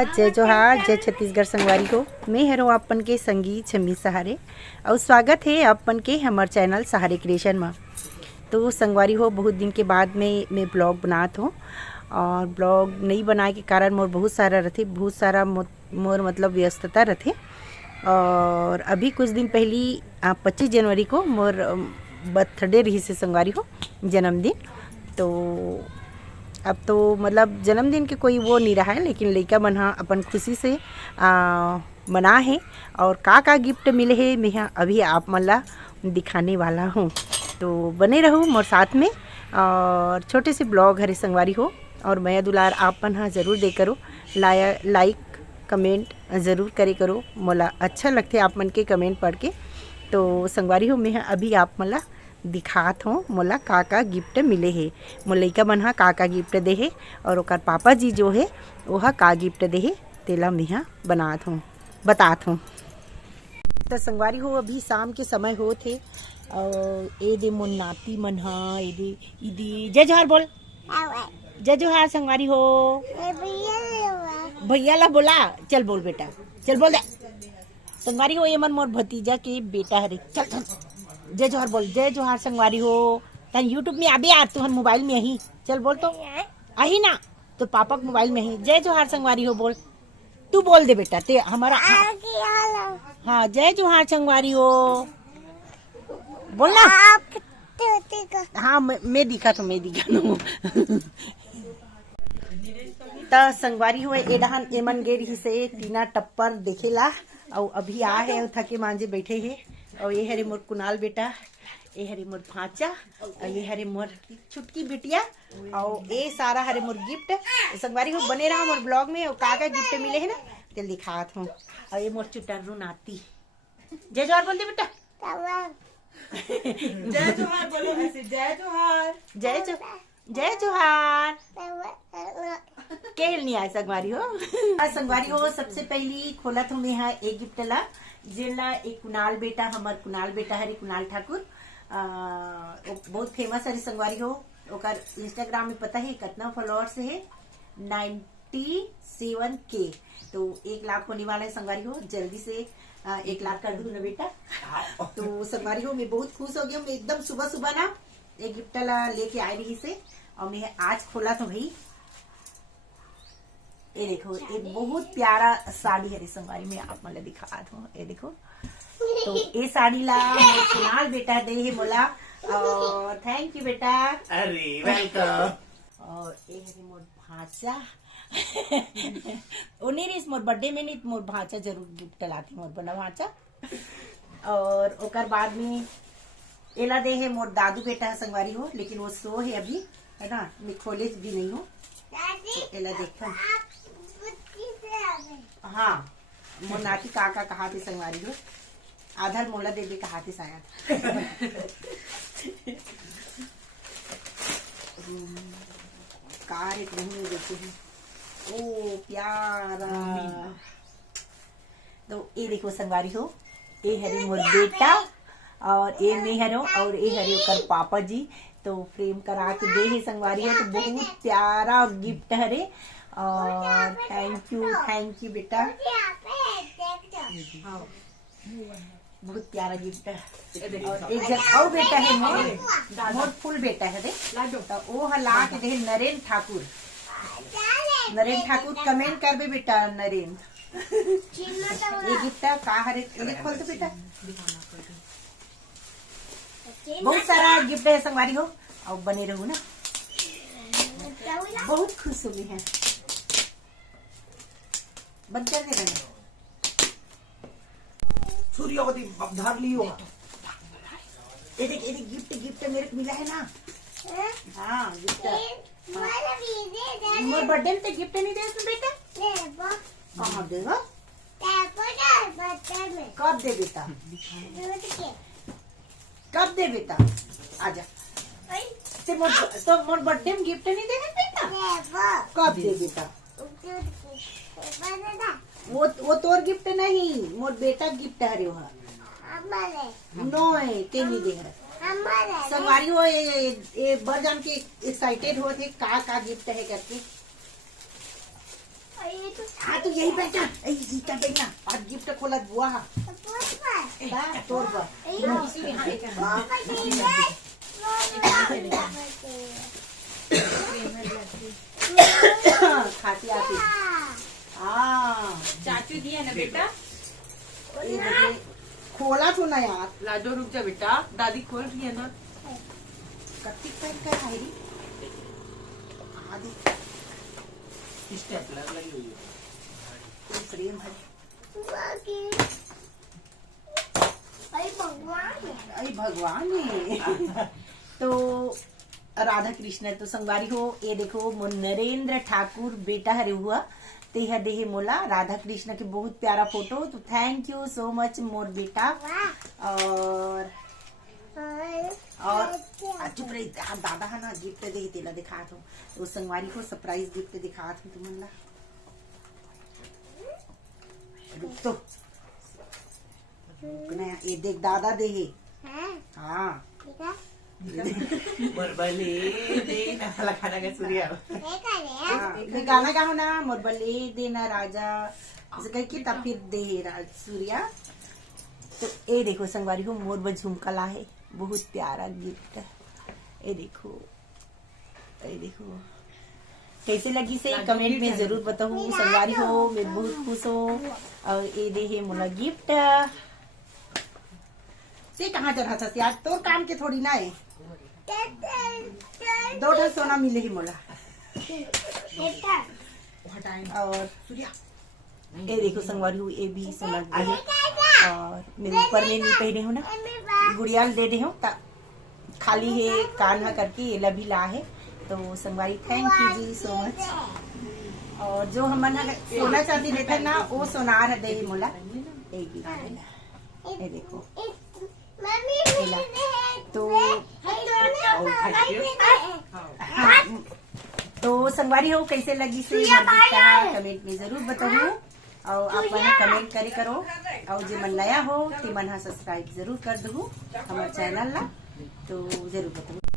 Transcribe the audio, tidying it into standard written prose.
भारत, जय जोहार, जय छत्तीसगढ़ संगवारी हो। मैं हरो अपन के संगी छम्मी सहारे और स्वागत है अपन के हमार चैनल सहारे क्रिएशन में। तो संगवारी हो, बहुत दिन के बाद में मैं ब्लॉग बनात हूँ और ब्लॉग नहीं बनाए के कारण मोर बहुत सारा रहते, बहुत सारा मोर मतलब व्यस्तता रहते। और अभी कुछ दिन पहली 25 जनवरी को मोर बर्थडे रही से संगवारी हो, जन्मदिन। तो अब तो मतलब जन्मदिन के कोई वो नहीं रहा है, लेकिन लड़का मन अपन खुशी से मना है। और का गिफ्ट मिले है मैं अभी आप मन ला दिखाने वाला हूँ, तो बने रहो मोर साथ में। और छोटे से ब्लॉग हरे संगवारी हो, और मैं दुलार आप मन ज़रूर दे करो, लाइक कमेंट ज़रूर करे करो। मोला अच्छा लगते आप मन के कमेंट पढ़ के। तो संगवारी हो, मैं अभी आप मन ला दिखात हूँ मोला का गिफ्ट मिले है। मोर लइका मन हा का गिफ्ट दे है, और ओकर पापा जी जो है वह का गिफ्ट दे है, तेला मैं बनात हूँ, बतात हूँ। तो संगवारी हो, अभी शाम के समय हो थे और ए दे मोर नाती मन हा इदी जय जोहार बोल, जय जोहार संगवारी हो। भैया ला बोला, चल बोल बेटा, चल बोल दे। संगवारी हो, ये मन मोर भतीजा के बेटा हरे, चल चल जय जोहार बोल, जय जोहार संगवारी हो। तन यूट्यूब में आबे यार, तुहर मोबाइल में ही चल बोल, तो आही ना तो पापा के मोबाइल में ही जय जोहार संगवारी हो बोल। तू बोल दे बेटा, ते हमारा हाँ जय जोहार संगवारी हो बोलना। हाँ मैं दिखा तो त संगवारी हो, एडहन एमन गे रही से टीना टप्पर देखेला और अभी आ है थके मांझे बैठे है। और ये हरे मोर कुनाल बेटा, ये हरे मोर भांचा, और ये हरे मोर छुटकी बिटिया, और ये सारा हरे मोर गिफ्ट। संगवारी हो, बने रहा मोर ब्लॉग में। और का गिफ्ट मिले है ना तेल दिखात हूँ। और ये मोर चुटरू नाती, जय जोहार बोल दे बेटा। जय जोहार बोलो ऐसे, जय जोहार, जय जोहार। केल नहीं आए संगवारी हो। संगवारी हो, सबसे पहली खोला तो मैं यहाँ एक गिफ्ट ला, जेला एक कुणाल बेटा, हमार कुणाल बेटा हरे कुणाल ठाकुर, बहुत फेमस हरे संगवारी हो। ओकर इंस्टाग्राम में पता है कितना फॉलोअर्स है, 97K। तो 1 लाख होने वाला है संगवारी हो, जल्दी से 1 लाख कर दूं ना बेटा। तो संगवारी हो, मैं बहुत खुश हो गई हूँ। मैं एकदम सुबह सुबह ना एक गिफ्ट ला लेके आई रही से, और मैं आज खोला तो भाई ये देखो, एक बहुत प्यारा साड़ी है संगवारी में, आप मतलब दिखा दूं। ये देखो, तो ये साड़ी ला कुणाल बेटा दे है मोला, और थैंक यू बेटा। अरे वेलकम। और ये है मोर भांचा। उन्हीं मोर बर्थडे में नहीं, मोर भांचा जरूर गिफ्ट लाती, मोर बना भांचा। और ओकर बाद में एला दे है मोर दादू बेटा संगवारी हो, लेकिन वो सो है अभी, है ना, मैं खोले भी नहीं हूँ। तो एला देखा, हाँ मोर नाती काका कहा थे संगवारी हो, आधार मोला देवे कहा थे शायद। कार एक नहीं देते हैं, ओ प्यारा। तो ये देखो संगवारी हो, ये हरे मोर बेटा, और ये मैं हरो, और ये हरे ओकर पापा जी। तो फ्रेम करा के दे है संगवारी हो, तो बहुत प्यारा गिफ्ट हरे। और थैंक यू बेटा, हाँ बहुत प्यारा गिफ्ट है। और एक जन और बेटा है मोर फुल बेटा है रे, तो वो हला के दे नरेंद्र ठाकुर। नरेंद्र ठाकुर कमेंट कर बे बेटा, नरेंद्र। ये गिफ्ट का हरे खोल दो बेटा, बहुत सारा गिफ्ट है संगवारी हो, और बने रहो ना, बहुत खुश हो गई है। बंद कर दे ना, सूर्य को धार लियो। ये देख गिफ्ट मेरे को मिला है ना। हाँ गिफ्ट, मोर बर्थडे में गिफ्ट नहीं दे उसमें बेटा। कहाँ देगा, कब दे बेटा, कब दे बेटा, आजा। तो मोर बर्थडे में गिफ्ट नहीं देगा बेटा, कब दे बेटा। वो तोर गिफ्ट नहीं, मोर बेटा गिफ्ट है रे। नो ते नहीं दे संगवारी हो, ये बर जान के एक्साइटेड हो थे का गिफ्ट है करके। हाँ तो यही बैठा जीता बैठा आज गिफ्ट खोला बुआ तोड़ बा खाती आती चाचू दिया ना बेटा। ये देखिए, खोला तो ना यार लाडो रुक जा बेटा, दादी खोल रही है ना। कत्ती पैक कर आई रही आदि स्टेपलर लगी हुई है। फ्रेम है अरे भगवान है तो राधा कृष्ण तो संगवारी हो ये देखो मोर नरेंद्र ठाकुर बेटा हरे हुआ ते है देहे मोला राधा कृष्ण के बहुत प्यारा फोटो तो thank you so much more बेटा और चुप रही हाँ, दादा है ना गिफ्ट दे तेला दिखा तो संगवारी को सरप्राइज गिफ्ट दिखा तुमन ला रुक तो रुकना ये देख दादा दे है हाँ बरबले दे ना लगाना का सूर्या। मैं गाना गाओ ना मुरबले देना राजा ऐसे कह के तब फिर दे राज सूर्या तो ये देखो संगवारी को मोर झुमका ला है बहुत प्यारा गिफ्ट ये देखो कैसे लगी से कमेंट में जरूर बताओ संगवारी हो मैं बहुत खुश हो और ये दे है मोला गिफ्ट से कहाँ चढ़ा था यार तो काम के थोड़ी ना है दो ढल सोना मिलेगी मोला और ये देखो संगवारी हूँ ये भी सोना दे है और मैं ऊपर में नहीं पहने हूँ ना गुड़िया दे दे हूँ खाली है कान्हा करके ये लभी ला है तो संगवारी thank you ji so much और जो हमन सोना चांदी लेते ना वो सोनार दे मोला ये देखो तो हाँ तो संगवारी हो कैसे लगी से कमेंट में जरूर बताओ और आप मन कमेंट करे करो और जो मन नया हो तो मन सब्सक्राइब जरूर कर दो हमारे चैनल ला तो जरूर बताओ।